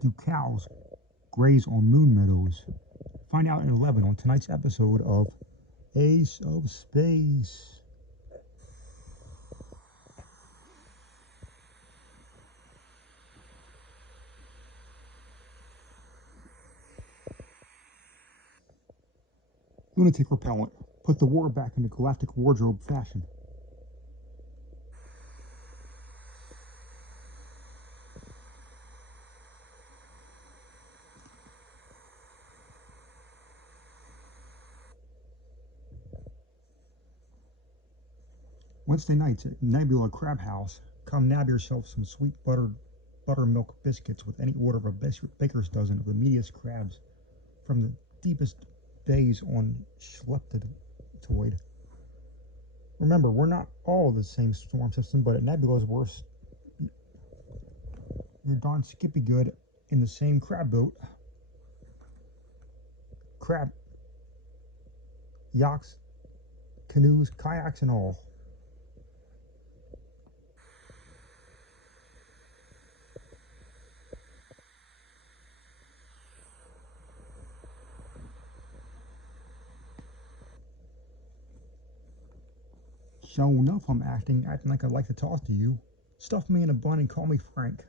Do cows graze on moon meadows? Find out at 11 on tonight's episode of Ace of Space. Lunatic repellent. Put the war back into galactic wardrobe fashion. Wednesday nights at Nebula Crab House. Come nab yourself some sweet buttermilk biscuits with any order of a baker's dozen of the meatiest crabs from the deepest bays on Schleptoid. Remember, we're not all the same storm system, but at Nebula's worst, you're darn skippy good in the same crab boat. Crab yachts, canoes, kayaks, and all. Sure enough, I'm acting like I'd like to talk to you. Stuff me in a bun and call me Frank.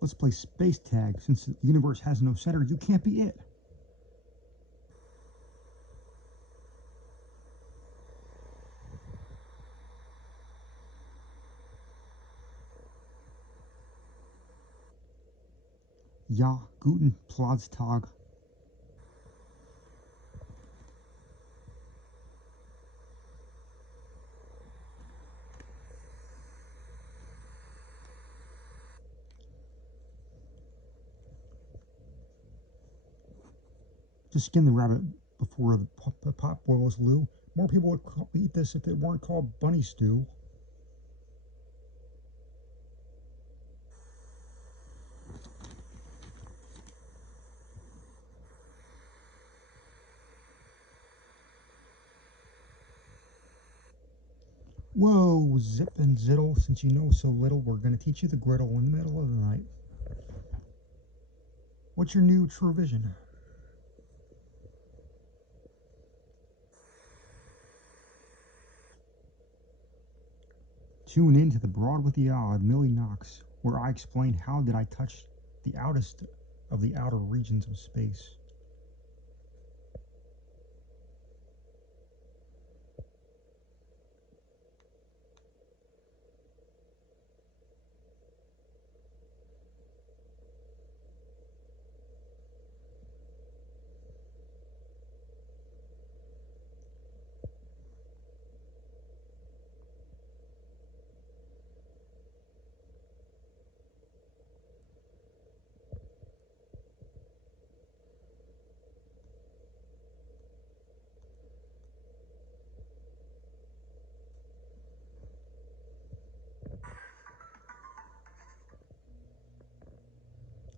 Let's play space tag. Since the universe has no center, you can't be it. Ja, guten Platstag. Just skin the rabbit before the pot boils, Lou. More people would eat this if it weren't called bunny stew. Whoa, zip and ziddle, since you know so little, we're going to teach you the griddle in the middle of the night. What's your new true vision? Tune in to The Broad with the Odd, Millie Knox, where I explain how did I touch the outest of the outer regions of space.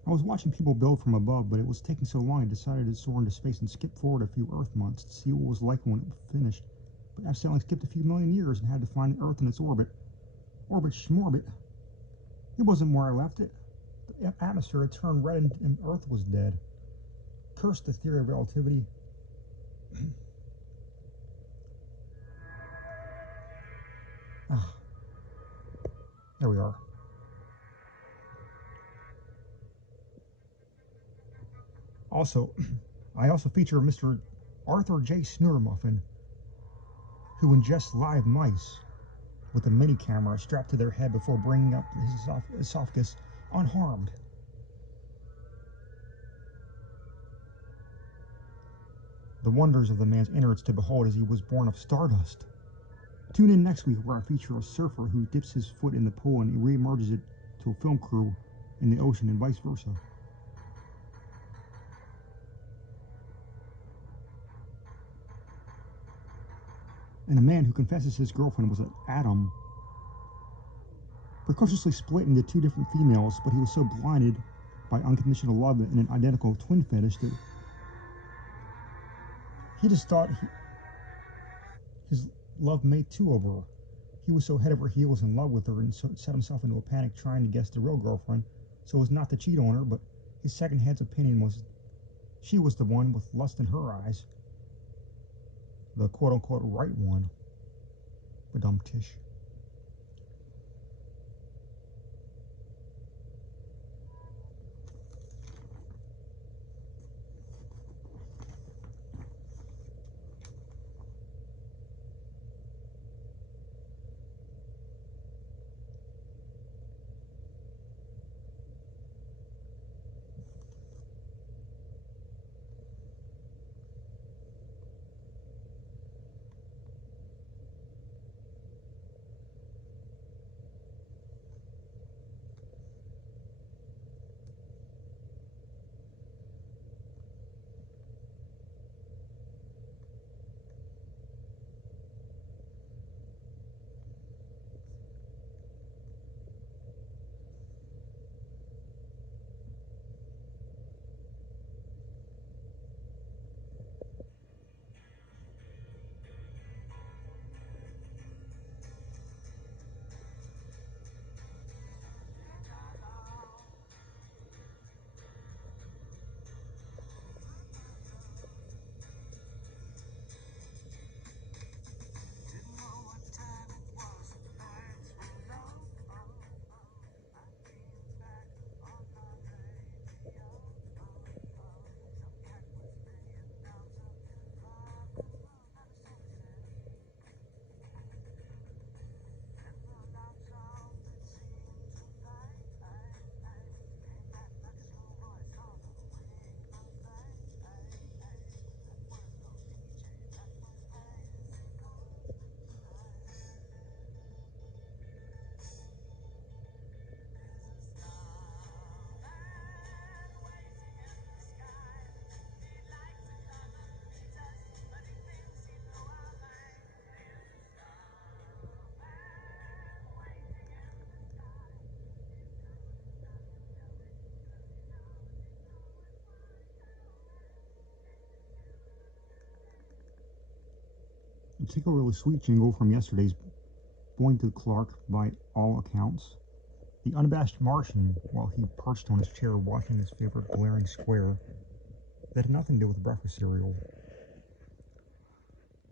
I was watching people build from above, but it was taking so long I decided to soar into space and skip forward a few Earth months to see what it was like when it was finished. But I accidentally skipped a few million years and had to find Earth in its orbit. Orbit schmorbit. It wasn't where I left it. The atmosphere had turned red and Earth was dead. Curse the theory of relativity. There we are. Also, I also feature Mr. Arthur J. Snurmuffin, who ingests live mice with a mini camera strapped to their head before bringing up his esophagus unharmed. The wonders of the man's innards to behold as he was born of stardust. Tune in next week where I feature a surfer who dips his foot in the pool and re-emerges it to a film crew in the ocean and vice versa. And a man who confesses his girlfriend was an atom, precociously split into two different females, but he was so blinded by unconditional love and an identical twin fetish that He just thought his love mate too over her. He was so head over heels in love with her and so set himself into a panic trying to guess the real girlfriend so as not to cheat on her, but his second head's opinion was she was the one with lust in her eyes. The quote-unquote right one. Badum-tish. A particularly sweet jingle from yesterday's Boing to Clark by all accounts. The unabashed Martian, while he perched on his chair watching his favorite glaring square, that had nothing to do with breakfast cereal.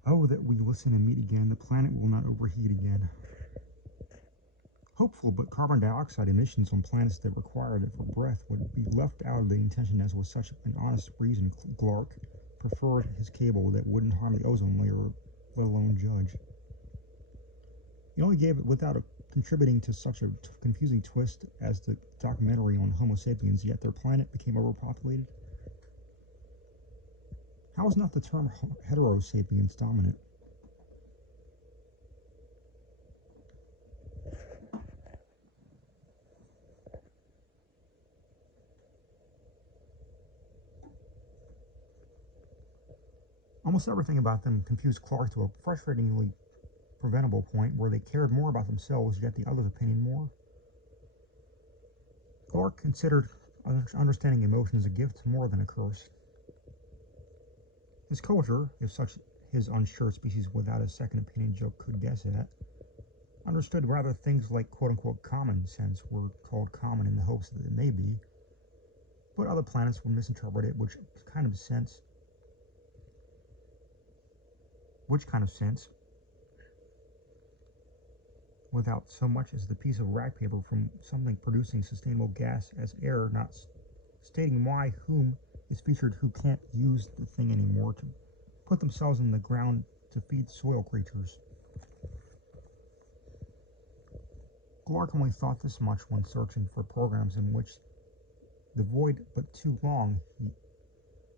Oh, that we listen and meet again, the planet will not overheat again. Hopeful, but carbon dioxide emissions on planets that required it for breath would be left out of the intention, as was such an honest reason Glark preferred his cable that wouldn't harm the ozone layer, let alone judge. He only gave it without contributing to such a confusing twist as the documentary on Homo sapiens, yet their planet became overpopulated. How is not the term heterosapiens dominant? Almost everything about them confused Clark to a frustratingly preventable point where they cared more about themselves yet the other's opinion more. Clark considered understanding emotions a gift more than a curse. His culture, if such his unsure species without a second opinion joke could guess at, understood rather things like quote-unquote common sense were called common in the hopes that it may be, but other planets would misinterpret it, which kind of sense, without so much as the piece of rag paper from something producing sustainable gas as air, not stating why whom is featured who can't use the thing anymore to put themselves in the ground to feed soil creatures. Glark only thought this much when searching for programs in which the void but too long,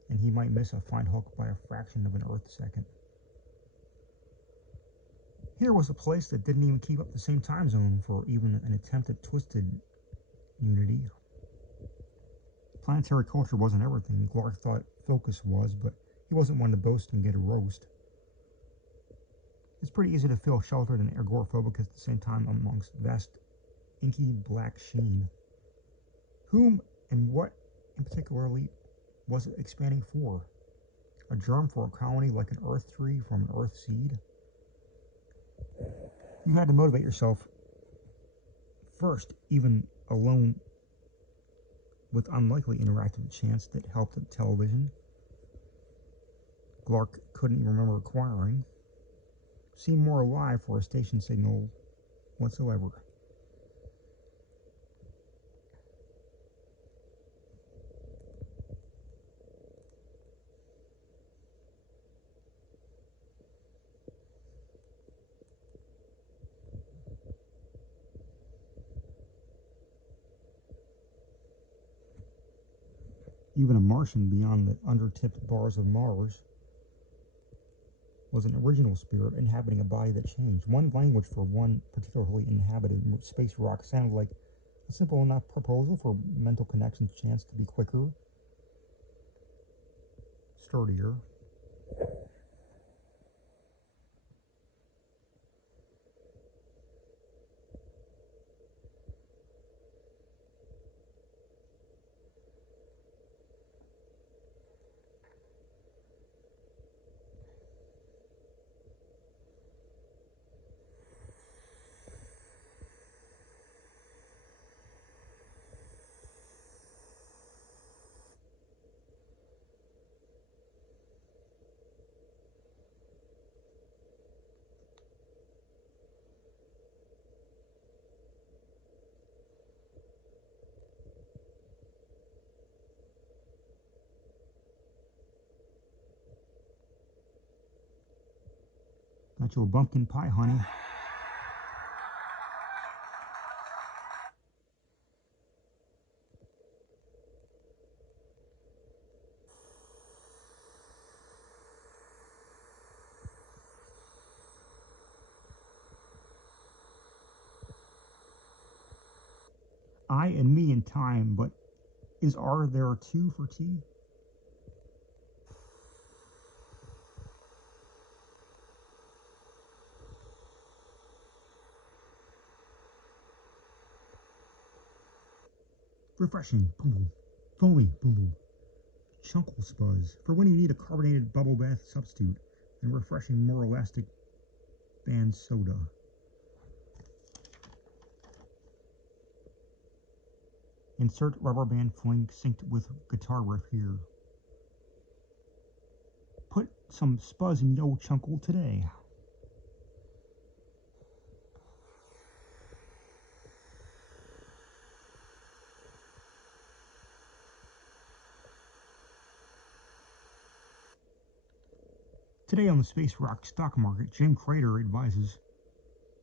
and he might miss a fine hook by a fraction of an Earth second. Here was a place that didn't even keep up the same time zone for even an attempt at twisted unity. Planetary culture wasn't everything Glark thought focus was, but he wasn't one to boast and get a roast. It's pretty easy to feel sheltered and agoraphobic at the same time amongst vast, inky black sheen. Whom and what in particularly was it expanding for? A germ for a colony like an earth tree from an earth seed. You had to motivate yourself first, even alone with unlikely interactive chance that helped at television. Glark couldn't even remember acquiring. Seemed more alive for a station signal whatsoever. Even a Martian beyond the undertipped bars of Mars was an original spirit inhabiting a body that changed. One language for one particularly inhabited space rock sounded like a simple enough proposal for mental connections chance to be quicker, sturdier. Got your pumpkin pie, honey. I and me in time, but is R there a 2 for T? Refreshing, boom boom. Foamy, boom boom. Chunkle spuzz, for when you need a carbonated bubble bath substitute, and refreshing, more elastic band soda. Insert rubber band fling synced with guitar riff here. Put some spuzz in yo chunkle today. Today on the Space Rock stock market, Jim Crater advises,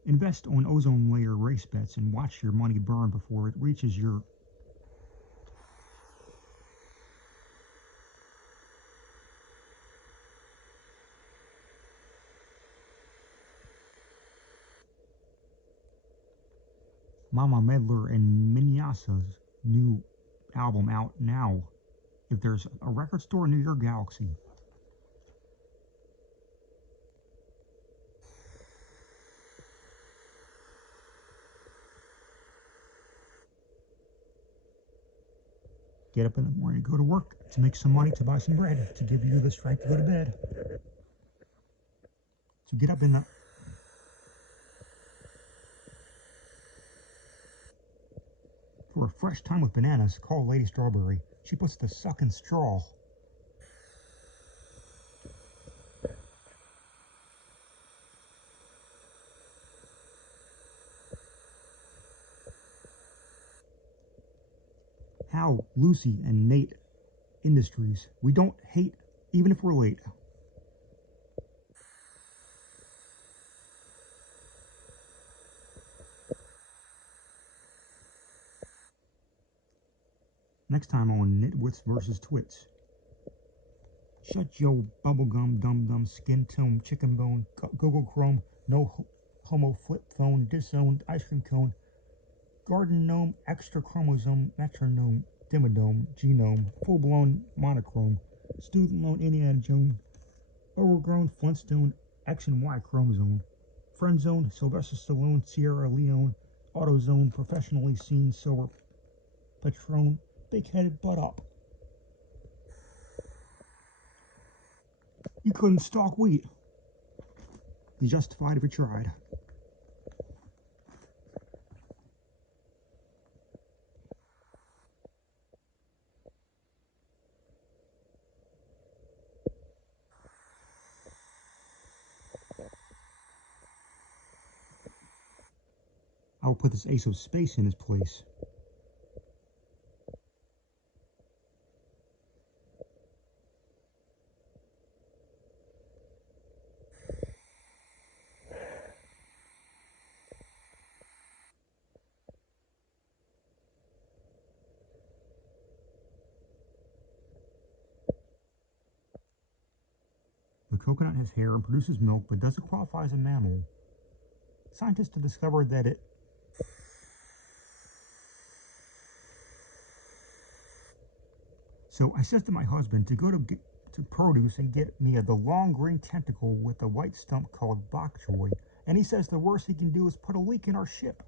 invest on ozone layer race bets and watch your money burn before it reaches your Mama Medler and Minyasa's new album out now. If there's a record store near your galaxy. Get up in the morning, go to work to make some money to buy some bread to give you the strength to go to bed. So get up in the for a fresh time with bananas, call Lady Strawberry. She puts the suck in straw. How Lucy and Nate Industries. We don't hate even if we're late. Next time on Nitwits versus Twits. Shut yo bubblegum dum dum skin tone chicken bone Google Chrome no homo flip phone disowned ice cream cone garden gnome extra chromosome metronome dimmadome genome full blown monochrome student loan Indiana Jones overgrown Flintstone X and Y chromosome friend zone Sylvester Stallone Sierra Leone AutoZone professionally seen silver Patron big headed butt up. You couldn't stalk wheat. Be justified if you tried. I will put this ace of space in his place. The coconut has hair and produces milk, but doesn't qualify as a mammal. Scientists have discovered that it... So I says to my husband to go to produce and get me the long green tentacle with the white stump called bok choy. And he says the worst he can do is put a leak in our ship.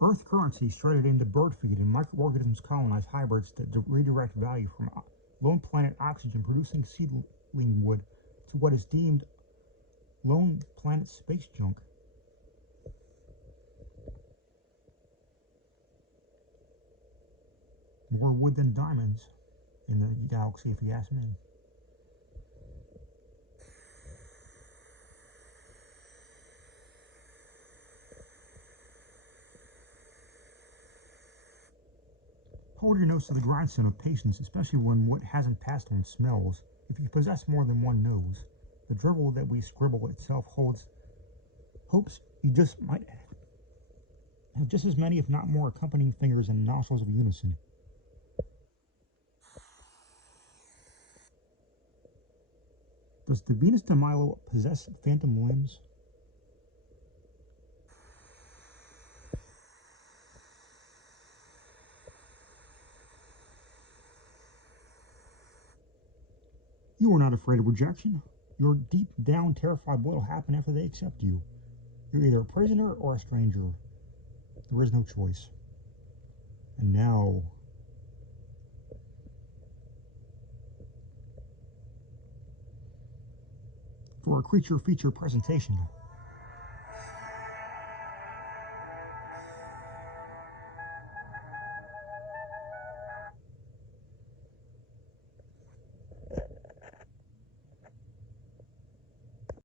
Earth currency shredded into bird feed and microorganisms colonize hybrids that redirect value from lone planet oxygen producing seedling wood to what is deemed lone planet space junk. More wood than diamonds in the galaxy, if you ask me. Hold your nose to the grindstone of patience, especially when what hasn't passed on smells. If you possess more than one nose, the drivel that we scribble itself holds hopes you just might have just as many, if not more, accompanying fingers and nostrils of unison. Does the Venus de Milo possess phantom limbs? You are not afraid of rejection. You're deep down terrified what will happen after they accept you. You're either a prisoner or a stranger. There is no choice. And now... for a creature feature presentation.